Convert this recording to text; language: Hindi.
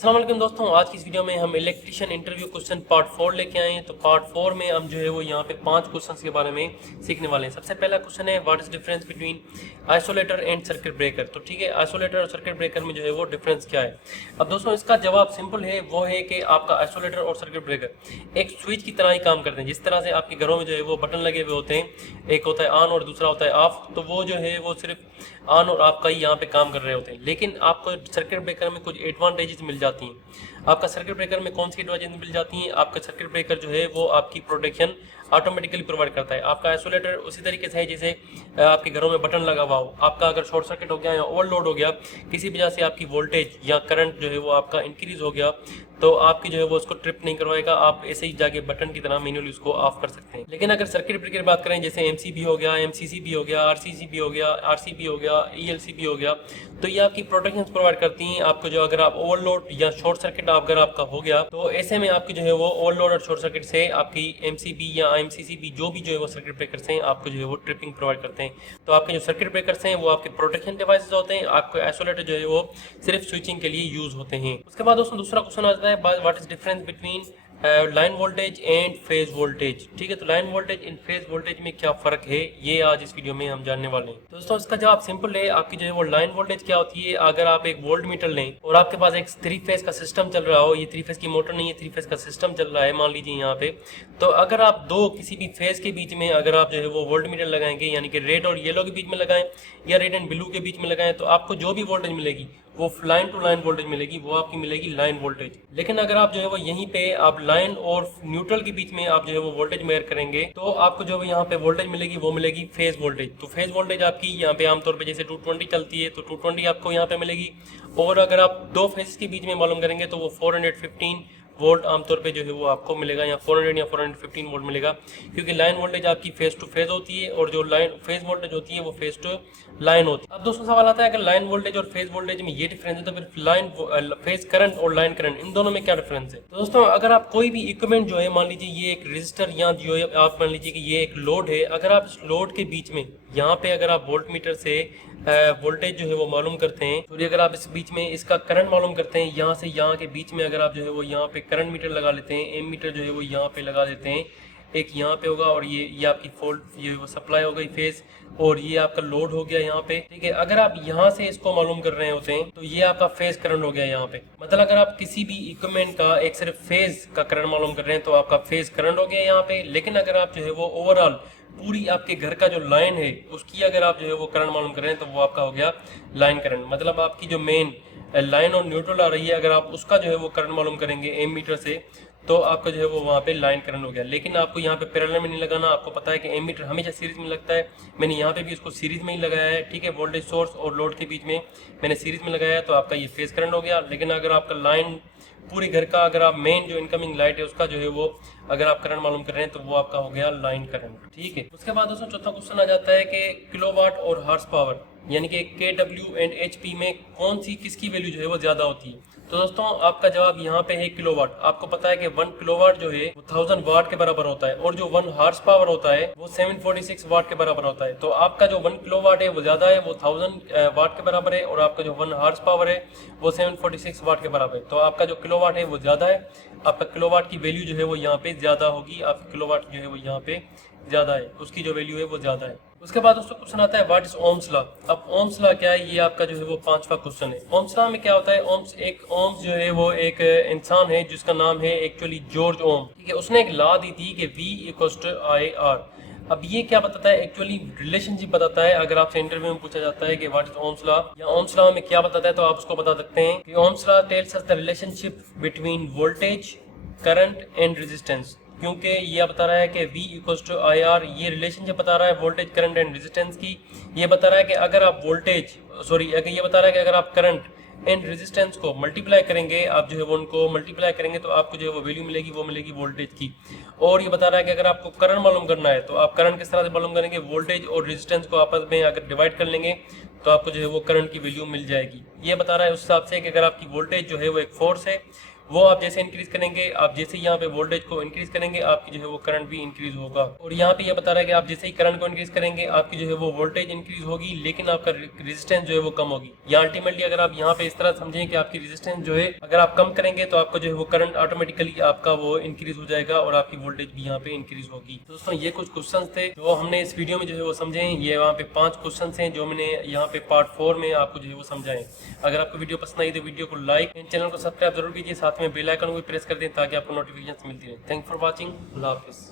अस्सलाम वालेकुम दोस्तों, आज की इस वीडियो में हम इलेक्ट्रिशियन इंटरव्यू क्वेश्चन पार्ट 4 लेके आए हैं। तो पार्ट 4 में हम जो है वो यहाँ पे 5 क्वेश्चंस के बारे में सीखने वाले हैं। सबसे पहला क्वेश्चन है what is difference between isolator and circuit breaker. तो ठीक है, आइसोलेटर और सर्किट ब्रेकर में जो है वो डिफरेंस क्या है। अब दोस्तों इसका जवाब सिंपल है, वो है कि आपका आइसोलेटर और सर्किट ब्रेकर एक स्विच की तरह ही काम करते हैं। जिस तरह से आपके घरों में जो है वो बटन लगे हुए होते हैं, एक होता है ऑन और दूसरा होता है ऑफ, तो वो जो है वो सिर्फ ऑन और ऑफ का ही यहाँ पे काम कर रहे होते हैं। लेकिन आपको सर्किट ब्रेकर में कुछ एडवांटेजेस मिल जाती हैं। आपका सर्किट ब्रेकर में कौन सी एडवांटेज मिल जाती है, आपका सर्किट ब्रेकर जो है वो आपकी प्रोटेक्शन ऑटोमेटिकली प्रोवाइड करता है। आपका आइसोलेटर उसी तरीके से है जैसे आपके घरों में बटन लगा हुआ हो, आपका अगर शॉर्ट सर्किट हो गया या ओवरलोड हो गया, किसी वजह से आपकी वोल्टेज या करंट जो है वो आपका इंक्रीज हो गया, तो आपकी जो है वो उसको ट्रिप नहीं करवाएगा, आप ऐसे ही जाके बटन की तरह मैन्युअली उसको ऑफ कर सकते हैं। लेकिन अगर सर्किट ब्रेकर की बात करें, जैसे एमसीबी हो गया, एमसीसीबी हो गया, आरसीसीबी हो गया, आरसीबी हो गया, ईएलसीबी हो गया, तो ये आपकी प्रोटेक्शन प्रोवाइड करती हैं आपको। जो अगर आप ओवरलोड या शॉर्ट सर्किट अगर आपका हो गया, तो ऐसे में आपकी जो है वो ओवरलोड और शॉर्ट सर्किट से आपकी एमसीबी या एमसीसीबी जो भी जो है वो सर्किट ब्रेकर्स हैं आपको जो है वो ट्रिपिंग प्रोवाइड करते हैं। तो आपके जो सर्किट ब्रेकर्स हैं वो आपके प्रोटेक्शन डिवाइसेस होते हैं, आपके आइसोलेटर जो है वो सिर्फ स्विचिंग के लिए यूज होते हैं। उसके बाद दोस्तों दूसरा क्वेश्चन आता है what is difference between line voltage and phase voltage. ठीक है, तो line voltage and phase voltage में क्या फर्क है, ये आज इस वीडियो में हम जानने वाले हैं। दोस्तों इसका जवाब सिंपल है, आपकी जो है वो लाइन वोल्टेज क्या होती है, अगर आप एक वोल्ट मीटर लें और आपके पास एक 3 फेज का सिस्टम चल रहा हो, ये 3 फेज की मोटर नहीं है, 3 फेज का सिस्टम चल रहा है मान लीजिए यहाँ पे, तो अगर आप दो किसी भी फेज के बीच में अगर आप जो है वो वोल्ट मीटर लगाएंगे, यानी कि रेड और येलो के बीच में लगाएं या रेड एंड ब्लू के बीच में लगाएं, तो आपको जो भी वोल्टेज मिलेगी वो लाइन टू लाइन वोल्टेज मिलेगी, वो आपकी मिलेगी लाइन वोल्टेज। लेकिन अगर आप जो है वो यहीं पे आप लाइन और न्यूट्रल के बीच में आप जो है वो वोल्टेज मेजर करेंगे, तो आपको जो यहाँ पे वोल्टेज मिलेगी वो मिलेगी फेज वोल्टेज। तो फेज वोल्टेज आपकी यहाँ पे आमतौर पे जैसे 220 चलती है तो 220 आपको यहाँ पे मिलेगी, और अगर आप दो फेज के बीच में मालूम करेंगे तो वो 415 वोल्ट आमतौर पे जो है वो आपको मिलेगा, या 400 या 415 वोल्ट मिलेगा, क्योंकि लाइन वोल्टेज आपकी फेज टू फेज होती है और जो लाइन फेज वोल्टेज होती है वो फेज टू लाइन होती है। अब दोस्तों सवाल आता है अगर लाइन वोल्टेज और फेज वोल्टेज में ये डिफरेंस है, तो फिर लाइन फेज करंट और लाइन करंट इन दोनों में क्या डिफरेंस है। तो दोस्तों अगर आप कोई भी इक्विपमेंट जो है, मान लीजिए ये एक रजिस्टर या जो है आप मान लीजिए कि ये एक लोड है, अगर आप इस लोड के बीच में यहाँ पे अगर आप वोल्ट मीटर से वोल्टेज जो है वो मालूम करते हैं, तो अगर आप इस बीच में इसका करंट मालूम करते हैं, यहाँ से यहाँ के बीच में अगर आप जो है वो यहाँ पे करंट मीटर लगा लेते हैं, एम मीटर जो है वो यहाँ पे लगा देते हैं, एक यहाँ पे होगा और ये आपकी फोल्ड ये वो सप्लाई हो गई फेज, और ये आपका लोड हो गया यहाँ पे। ठीक है, अगर आप यहाँ से इसको मालूम कर रहे होते हैं तो ये आपका फेज करंट हो गया यहाँ पे। मतलब अगर आप किसी भी इक्विपमेंट का एक सिर्फ फेज का करंट मालूम कर रहे हैं तो आपका फेज करंट हो गया यहाँ पे। लेकिन अगर आप जो है वो ओवरऑल पूरी आपके घर का जो लाइन है उसकी अगर आप जो है वो करंट मालूम कर रहे हैं तो वो आपका हो गया लाइन करंट। मतलब आपकी जो मेन लाइन और न्यूट्रल आ रही है, अगर आप उसका जो है वो करंट मालूम करेंगे एम मीटर से, तो आपका जो है वो वहाँ पे लाइन करंट हो गया। लेकिन आपको यहाँ पे पैरेलल में नहीं लगाना, आपको पता है कि एम मीटर हमेशा सीरीज में लगता है, मैंने यहाँ पे भी इसको सीरीज में ही लगाया है। ठीक है, वोल्टेज सोर्स और लोड के बीच में मैंने सीरीज में लगाया है, तो आपका ये फेज करंट हो गया। लेकिन अगर आपका लाइन पूरे घर का अगर आप मेन जो इनकमिंग लाइट है उसका जो है वो अगर आप करंट मालूम कर रहे हैं तो वो आपका हो गया लाइन करंट। ठीक है, उसके बाद दोस्तों चौथा क्वेश्चन आ जाता है कि किलोवाट और हॉर्स पावर यानी कि KW एंड HP में कौन सी किसकी वैल्यू जो है वो ज्यादा होती है। तो दोस्तों आपका जवाब यहाँ पे है किलोवाट। आपको पता है कि 1 किलोवाट जो है वो 1000 वाट के बराबर होता है, और जो 1 हॉर्स पावर होता है वो 746 वाट के बराबर होता है। तो आपका जो 1 किलोवाट है वो ज्यादा है, वो 1000 वाट के बराबर है, और आपका जो 1 हॉर्स पावर है वो 746 वाट के बराबर है। तो आपका जो किलोवाट है वो ज्यादा है, आपका किलोवाट की वैल्यू जो है वो यहाँ पे ज्यादा होगी, आपका किलोवाट जो है वो यहाँ पे ज्यादा है, उसकी जो वैल्यू है वो ज्यादा है। उसके बाद दोस्तों क्वेश्चन आता है व्हाट इज ओम्स लॉ। अब ओम्स लॉ क्या है, ये आपका जो है वो 5वां क्वेश्चन है। ओम्स लॉ में क्या होता है, ओम्स जो है वो एक इंसान है जिसका नाम है एक्चुअली जॉर्ज ओम। ठीक है, उसने एक लॉ दी थी कि V=IR। अब ये क्या बताता है, एक्चुअली रिलेशनशिप बताता है। अगर आपसे इंटरव्यू में पूछा जाता है कि व्हाट इज ओम्स लॉ या ओम्स लॉ में क्या बताता है, तो आप उसको बता सकते हैं कि Ohm's law tells us the relationship between voltage, current and resistance. क्योंकि ये बता रहा है कि V=IR, ये रिलेशनशिप बता रहा है वोल्टेज, करंट एंड रेजिस्टेंस की। ये बता रहा है कि अगर आप ये बता रहा है कि अगर आप करंट एंड रेजिस्टेंस को मल्टीप्लाई करेंगे, आप जो है वो उनको मल्टीप्लाई करेंगे तो आपको जो है वो वैल्यू मिलेगी, वो मिलेगी वोल्टेज की। और ये बता रहा है कि अगर आपको करंट मालूम करना है तो आप करंट किस तरह से मालूम करेंगे, वोल्टेज और रेजिस्टेंस को आपस में अगर डिवाइड कर लेंगे तो आपको जो है वो करंट की वैल्यू मिल जाएगी। ये बता रहा है उस हिसाब से कि अगर आपकी वोल्टेज जो है वो एक फोर्स है वो आप जैसे इंक्रीज करेंगे, आप जैसे यहाँ पे वोल्टेज को इंक्रीज करेंगे आपकी जो है वो करंट भी इंक्रीज होगा। और यहाँ पे ये बता रहा है कि आप जैसे ही करंट को इंक्रीज करेंगे आपकी जो है वो वोल्टेज इंक्रीज होगी, लेकिन आपका रेजिस्टेंस जो है वो कम होगी। या अल्टीमेटली अगर आप यहाँ पे इस तरह समझें कि आपकी रेजिस्टेंस जो है अगर आप कम करेंगे तो आपका जो है वो करंट ऑटोमेटिकली आपका वो इंक्रीज हो जाएगा और आपकी वोल्टेज भी यहाँ पे इंक्रीज होगी। तो दोस्तों ये कुछ क्वेश्चन थे जो हमने इस वीडियो में जो है वो समझे। ये वहाँ पे 5 क्वेश्चन हैं जो मैंने यहाँ पे पार्ट 4 में आपको जो है वो समझाएं। अगर आपको वीडियो पसंद आई तो वीडियो को लाइक एंड चैनल को सब्सक्राइब जरूर कीजिए, साथ में बेल आइकन को भी प्रेस कर दें ताकि आपको नोटिफिकेशन मिलती रहे। थैंक फॉर वॉचिंग, अल्लाह हाफिज़।